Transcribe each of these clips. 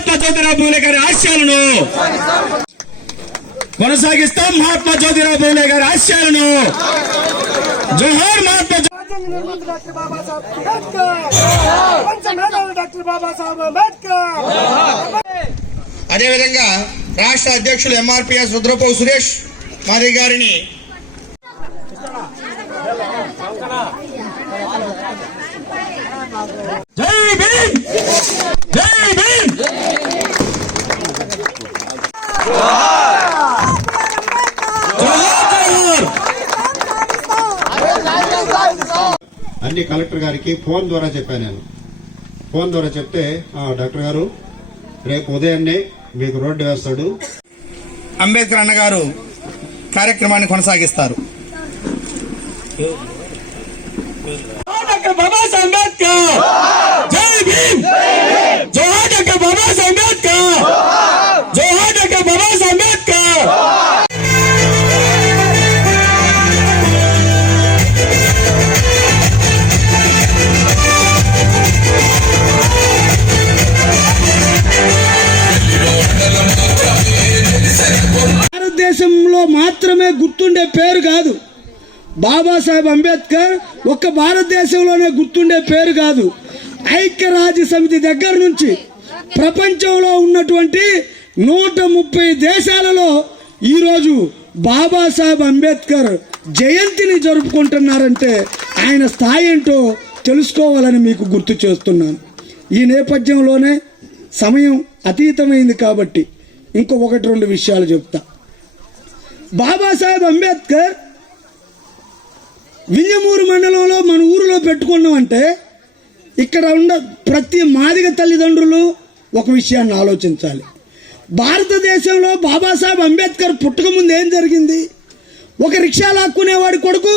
మహాత్మా జ్యోతిరావు పూలే గారి ఆశయాలను కొనసాగిస్తాం. మహాత్మా జ్యోతిరావు పూలే గారి ఆశయాలను జోహార్ మహాత్మా. అదేవిధంగా రాష్ట్ర అధ్యక్షులు ఎంఆర్పీఎస్ రుద్రపోవు సురేష్ మాది గారిని జై భీమ్, జై భీమ్. అన్ని కలెక్టర్ గారికి ఫోన్ ద్వారా చెప్పాను. నేను ఫోన్ ద్వారా చెప్తే డాక్టర్ గారు రేపు ఉదయాన్నే మీకు రోడ్డు వేస్తాడు. అంబేద్కర్ అన్నగారు కార్యక్రమాన్ని కొనసాగిస్తారు. డాక్టర్ బాబాసాహెబ్ అంబేద్కర్ జై భీమ్, జోహార్ డాక్టర్ బాబాసాహెబ్ అంబేద్కర్, జోహార్ డాక్టర్ బాబాసాహెబ్ అంబేద్కర్. భారతదేశంలో మాత్రమే గుర్తుండే పేరు కాదు బాబాసాహెబ్ అంబేద్కర్. ఒక్క భారతదేశంలోనే గుర్తుండే పేరు కాదు, ఐక్యరాజ్య సమితి దగ్గర నుంచి ప్రపంచంలో ఉన్నటువంటి 130 దేశాలలో ఈరోజు బాబాసాహెబ్ అంబేద్కర్ జయంతిని జరుపుకుంటున్నారంటే ఆయన స్థాయి ఏంటో తెలుసుకోవాలని మీకు గుర్తు చేస్తున్నాను. ఈ నేపథ్యంలోనే సమయం అతీతమైంది కాబట్టి ఇంకో 1-2 విషయాలు చెప్తా. బాబాసాహెబ్ అంబేద్కర్ వింజమూరు మండలంలో మన ఊరిలో పెట్టుకున్నామంటే ఇక్కడ ఉన్న ప్రతి మాదిగ తల్లిదండ్రులు ఒక విషయాన్ని ఆలోచించాలి. భారతదేశంలో బాబాసాహెబ్ అంబేద్కర్ పుట్టక ముందు ఏం జరిగింది? ఒక రిక్షా లాక్కునేవాడి కొడుకు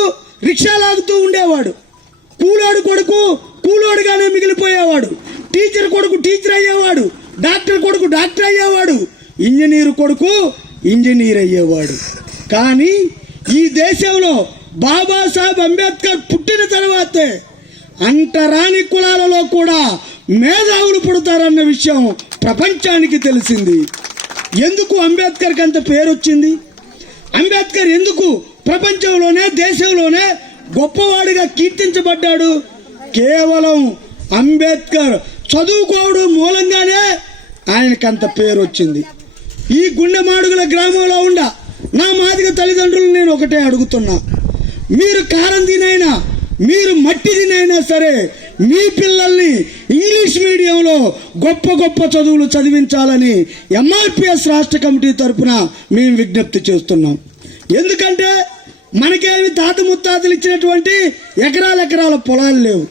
రిక్షా లాగుతూ ఉండేవాడు, కూలోడు కొడుకు కూలోడుగానే మిగిలిపోయేవాడు, టీచర్ కొడుకు టీచర్ అయ్యేవాడు, డాక్టర్ కొడుకు డాక్టర్ అయ్యేవాడు, ఇంజనీర్ కొడుకు ఇంజనీర్ అయ్యేవాడు. కానీ ఈ దేశంలో బాబాసాహెబ్ అంబేద్కర్ పుట్టిన తర్వాతే అంటరాని కులాలలో కూడా మేధావులు పుడతారన్న విషయం ప్రపంచానికి తెలిసింది. ఎందుకు అంబేద్కర్కి అంత పేరు వచ్చింది? అంబేద్కర్ ఎందుకు ప్రపంచంలోనే దేశంలోనే గొప్పవాడిగా కీర్తించబడ్డాడు? కేవలం అంబేద్కర్ చదువుకోవడం మూలంగానే ఆయనకంత పేరు వచ్చింది. ఈ గుండెమాడుగుల గ్రామంలో ఉండ నా మాదిగ తల్లిదండ్రులు నేను ఒకటే అడుగుతున్నా, మీరు కారం తినైనా మీరు మట్టి తినైనా సరే మీ పిల్లల్ని ఇంగ్లీష్ మీడియంలో గొప్ప గొప్ప చదువులు చదివించాలని ఎంఆర్పిఎస్ రాష్ట్ర కమిటీ తరఫున మేము విజ్ఞప్తి చేస్తున్నాం. ఎందుకంటే మనకేమి తాత ముత్తాతలు ఇచ్చినటువంటి ఎకరాల పొలాలు లేవు,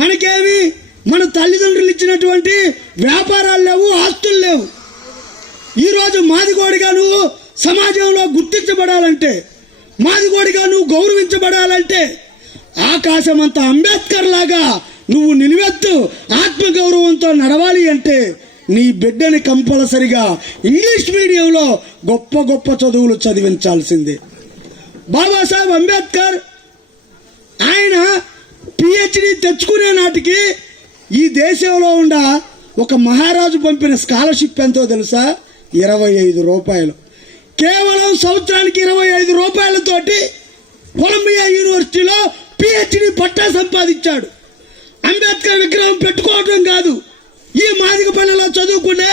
మనకేమి మన తల్లిదండ్రులు ఇచ్చినటువంటి వ్యాపారాలు లేవు, ఆస్తులు లేవు. ఈరోజు మాదిగోడిగా నువ్వు సమాజంలో గుర్తించబడాలంటే, మాదిగోడిగా నువ్వు గౌరవించబడాలంటే ఆకాశమంత అంబేద్కర్ లాగా నువ్వు నిలువెత్తు ఆత్మగౌరవంతో నడవాలి అంటే నీ బిడ్డని కంపల్సరిగా ఇంగ్లీష్ మీడియంలో గొప్ప గొప్ప చదువులు చదివించాల్సిందే. బాబాసాహెబ్ అంబేద్కర్ ఆయన పిహెచ్డి తెచ్చుకునే నాటికి ఈ దేశంలో ఉన్న ఒక మహారాజు పంపిన స్కాలర్షిప్ ఎంతో తెలుసా? 25 రూపాయలు. కేవలం సంవత్సరానికి 25 రూపాయలతోటి కొలంబియా యూనివర్సిటీలో పిహెచ్డి పట్టా సంపాదించాడు. అంబేద్కర్ విగ్రహం పెట్టుకోవడం కాదు, ఈ మాదిగ పల్లెలో చదువుకునే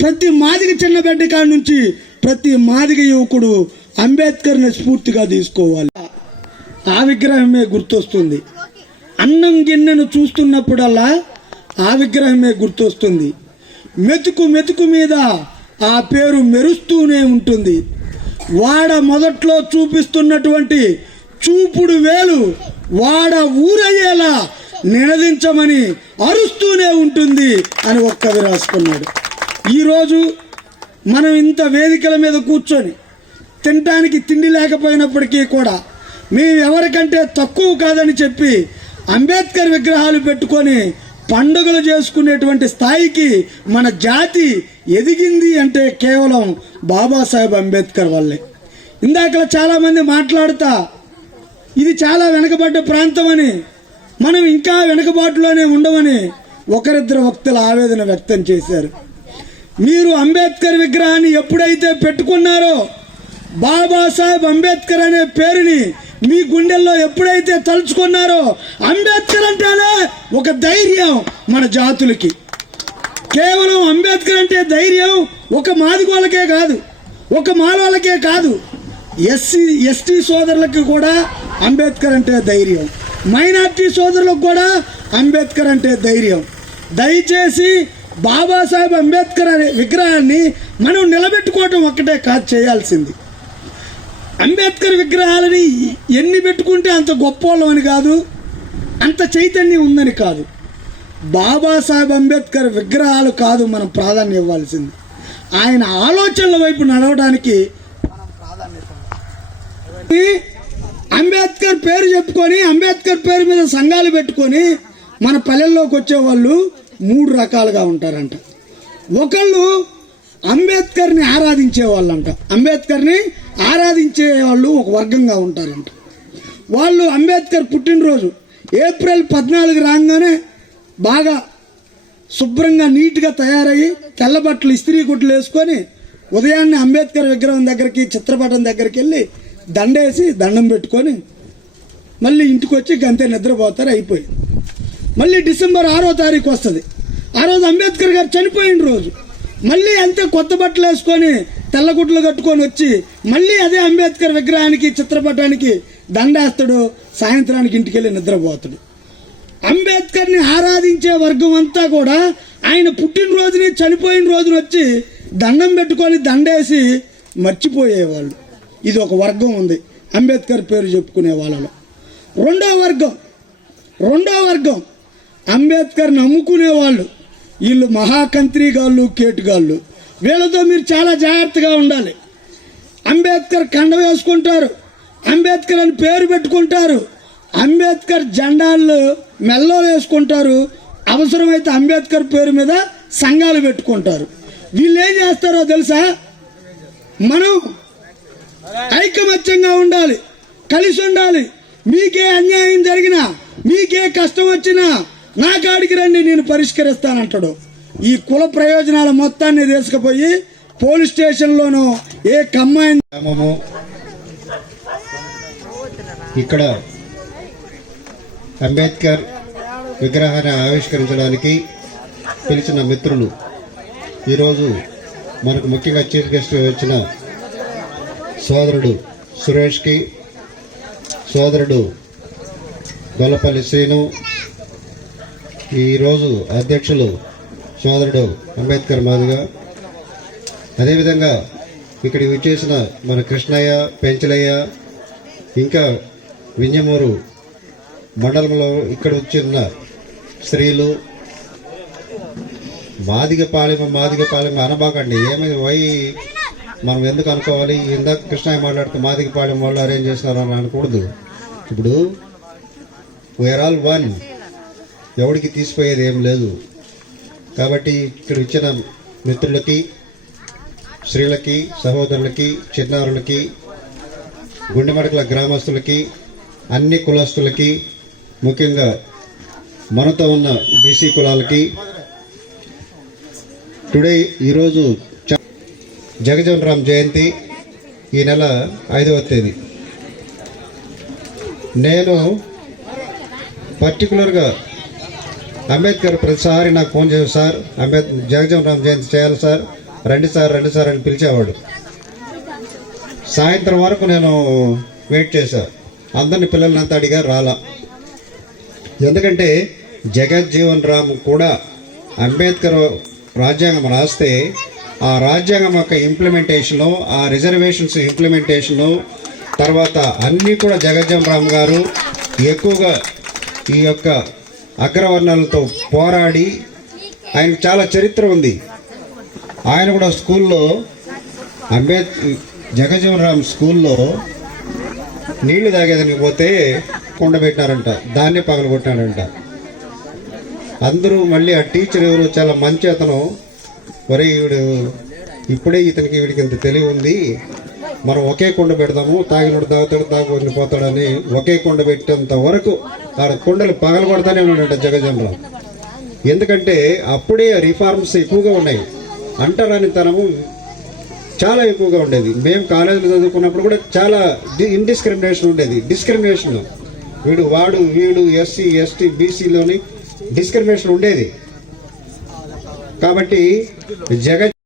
ప్రతి మాదిగ చిన్న బిడ్డ కాడి నుంచి ప్రతి మాదిగ యువకుడు అంబేద్కర్ని స్ఫూర్తిగా తీసుకోవాలి. ఆ విగ్రహమే గుర్తొస్తుంది. అన్నం గిన్నెను చూస్తున్నప్పుడల్లా ఆ విగ్రహమే గుర్తొస్తుంది. మెతుకు మెతుకు మీద ఆ పేరు మెరుస్తూనే ఉంటుంది. వాడ మొదట్లో చూపిస్తున్నటువంటి చూపుడు వేలు వాడ ఊరయ్యేలా నినదించమని అరుస్తూనే ఉంటుంది అని ఒక కవి రాసుకున్నాడు. ఈరోజు మనం ఇంత వేదికల మీద కూర్చొని తినడానికి తిండి లేకపోయినప్పటికీ కూడా మేము ఎవరికంటే తక్కువ కాదని చెప్పి అంబేద్కర్ విగ్రహాలు పెట్టుకొని పండుగలు చేసుకునేటువంటి స్థాయికి మన జాతి ఎదిగింది అంటే కేవలం బాబాసాహెబ్ అంబేద్కర్ వల్లే. ఇందాక చాలామంది మాట్లాడుతా ఇది చాలా వెనకబడ్డ ప్రాంతం అని, మనం ఇంకా వెనకబాటులోనే ఉండమని ఒకరిద్దరు వక్తలు ఆవేదన వ్యక్తం చేశారు. మీరు అంబేద్కర్ విగ్రహాన్ని ఎప్పుడైతే పెట్టుకున్నారో, బాబాసాహెబ్ అంబేద్కర్ అనే పేరుని మీ గుండెల్లో ఎప్పుడైతే తలుచుకున్నారో, అంబేద్కర్ అంటేనే ఒక ధైర్యం మన జాతులకి. కేవలం అంబేద్కర్ అంటే ధైర్యం ఒక మాదిగోళ్ళకే కాదు, ఒక మాలవాళ్ళకే కాదు, ఎస్టీ సోదరులకు కూడా అంబేద్కర్ అంటే ధైర్యం, మైనార్టీ సోదరులకు కూడా అంబేద్కర్ అంటే ధైర్యం. దయచేసి బాబాసాహెబ్ అంబేద్కర్ అనే విగ్రహాన్ని మనం నిలబెట్టుకోవటం ఒక్కటే కాదు చేయాల్సింది. అంబేద్కర్ విగ్రహాలని ఎన్ని పెట్టుకుంటే అంత గొప్పోళ్ళం అని కాదు, అంత చైతన్యం ఉందని కాదు. బాబాసాహెబ్ అంబేద్కర్ విగ్రహాలు కాదు మనం ప్రాధాన్యం ఇవ్వాల్సింది, ఆయన ఆలోచనల వైపు నడవడానికి అంబేద్కర్ పేరు చెప్పుకొని అంబేద్కర్ పేరు మీద సంఘాలు పెట్టుకొని మన పల్లెల్లోకి వచ్చేవాళ్ళు 3 రకాలుగా ఉంటారంట. ఒకళ్ళు అంబేద్కర్ని ఆరాధించే వాళ్ళంట, అంబేద్కర్ని ఆరాధించే వాళ్ళు ఒక వర్గంగా ఉంటారంట. వాళ్ళు అంబేద్కర్ పుట్టినరోజు ఏప్రిల్ 14 రాగానే బాగా శుభ్రంగా నీట్గా తయారయ్యి తెల్ల బట్టలు ఇస్త్రీ గుడ్లు వేసుకొని ఉదయాన్నే అంబేద్కర్ విగ్రహం దగ్గరికి చిత్రపటం దగ్గరికి వెళ్ళి దండేసి దండం పెట్టుకొని మళ్ళీ ఇంటికి వచ్చి గంతే నిద్రపోతారు, అయిపోయి. మళ్ళీ డిసెంబర్ 6వ తారీఖు వస్తుంది, ఆ రోజు అంబేద్కర్ గారు చనిపోయిన రోజు. మళ్ళీ అంతే కొత్త బట్టలు వేసుకొని తెల్లగుడ్లు కట్టుకొని వచ్చి మళ్ళీ అదే అంబేద్కర్ విగ్రహానికి చిత్రపటానికి దండేస్తాడు, సాయంత్రానికి ఇంటికి వెళ్ళి నిద్రపోతాడు. అంబేద్కర్ని ఆరాధించే వర్గం అంతా కూడా ఆయన పుట్టినరోజుని చనిపోయిన రోజున వచ్చి దండం పెట్టుకొని దండేసి మర్చిపోయేవాళ్ళు. ఇది ఒక వర్గం ఉంది అంబేద్కర్ పేరు చెప్పుకునే వాళ్ళలో. రెండో వర్గం అంబేద్కర్ని నమ్ముకునే వాళ్ళు. వీళ్ళు మహాకంత్రిగాళ్ళు, కేటుగాళ్ళు. వీళ్ళతో మీరు చాలా జాగ్రత్తగా ఉండాలి. అంబేద్కర్ కండ వేసుకుంటారు, అంబేద్కర్ అని పేరు పెట్టుకుంటారు, అంబేద్కర్ జెండాలు మెల్లో వేసుకుంటారు, అవసరమైతే అంబేద్కర్ పేరు మీద సంఘాలు పెట్టుకుంటారు. వీళ్ళు ఏం చేస్తారో తెలుసా? మనం ఐకమత్యంగా ఉండాలి, కలిసి ఉండాలి. మీకే అన్యాయం జరిగినా, మీకే కష్టం వచ్చినా నా కాడికి రండి, నేను పరిష్కరిస్తానంటాడు. ఈ కుల ప్రయోజనాల మొత్తాన్ని తీసుకుపోయి పోలీస్ స్టేషన్లోనూ ఏ కమ్మాయి గ్రామము ఇక్కడ అంబేద్కర్ విగ్రహాన్ని ఆవిష్కరించడానికి పిలిచిన మిత్రులు, ఈరోజు మనకు ముఖ్యంగా చీఫ్ గెస్ట్ వచ్చిన సోదరుడు సురేష్కి, సోదరుడు గొల్లపల్లి శ్రీను, ఈరోజు అధ్యక్షులు సోదరుడు అంబేద్కర్ మాదిగ, అదేవిధంగా ఇక్కడికి విచ్చేసిన మన కృష్ణయ్య, పెంచలయ్య, ఇంకా వింజమూరు మండలంలో ఇక్కడ వచ్చిన స్త్రీలు, మాదిగపాలెం అనబాకండి. ఏమైంది మనం ఎందుకు అనుకోవాలి? ఇందాక కృష్ణయ్య మాట్లాడుతూ మాదిగపాలెం వాళ్ళు అరేంజ్ చేసినారు అని అనకూడదు. ఇప్పుడు వీఆర్ ఆల్ వన్, ఎవరికి తీసిపోయేది ఏం లేదు. కాబట్టి ఇక్కడ ఇచ్చిన మిత్రులకి, స్త్రీలకి, సహోదరులకి, చిన్నారులకి, గుండెమడకల గ్రామస్తులకి, అన్ని కులస్తులకి, ముఖ్యంగా మనతో ఉన్న బీసీ కులాలకి, టుడే ఈరోజు జగజీవన్ రామ్ జయంతి, ఈ నెల 5వ తేదీ. నేను పర్టికులర్గా అంబేద్కర్ ప్రతిసారి నాకు ఫోన్ చేశారు, సార్ జగజీవన్ రామ్ జయంతి చేయాలి సార్, రండి సార్ అని పిలిచేవాడు. సాయంత్రం వరకు నేను వెయిట్ చేశాను, అందరిని పిల్లలంతా అడిగా రాలా. ఎందుకంటే జగజ్జీవన్ రామ్ కూడా అంబేద్కర్ రాజ్యాంగం రాస్తే ఆ రాజ్యాంగం యొక్క ఇంప్లిమెంటేషను, ఆ రిజర్వేషన్స్ ఇంప్లిమెంటేషను, తర్వాత అన్నీ కూడా జగజ్జీవన్ రామ్ గారు ఎక్కువగా ఈ యొక్క అగ్రవర్ణాలతో పోరాడి, ఆయనకు చాలా చరిత్ర ఉంది. ఆయన కూడా స్కూల్లో జగజ్జీవన్ రామ్ స్కూల్లో నీళ్లు తాగేదానికి పోతే కొండబెట్టినారంట, దాన్నే పగలగొట్టినాడంట. అందరూ మళ్ళీ ఆ టీచర్ ఎవరు చాలా మంచి అతను, ఒరే ఇప్పుడే వీడికి ఇంత తెలివి ఉంది, మనం ఒకే కొండ పెడదాము, తాగినోడు తాగుతాడు పోతాడని ఒకే కొండ పెట్టేంత వరకు ఆ కొండలు పగలగొడతానే ఉన్నాడంట జగజ్జీవన్ రామ్. ఎందుకంటే అప్పుడే రిఫార్మ్స్ ఎక్కువగా ఉన్నాయి, అంటరానితనము చాలా ఎక్కువగా ఉండేది. మేము కాలేజీలో చదువుకున్నప్పుడు కూడా చాలా ఇండిస్క్రిమినేషన్ ఉండేది. డిస్క్రిమినేషన్, వీడు ఎస్సీ ఎస్టీ బీసీలోని డిస్క్రిమినేషన్ ఉండేది. కాబట్టి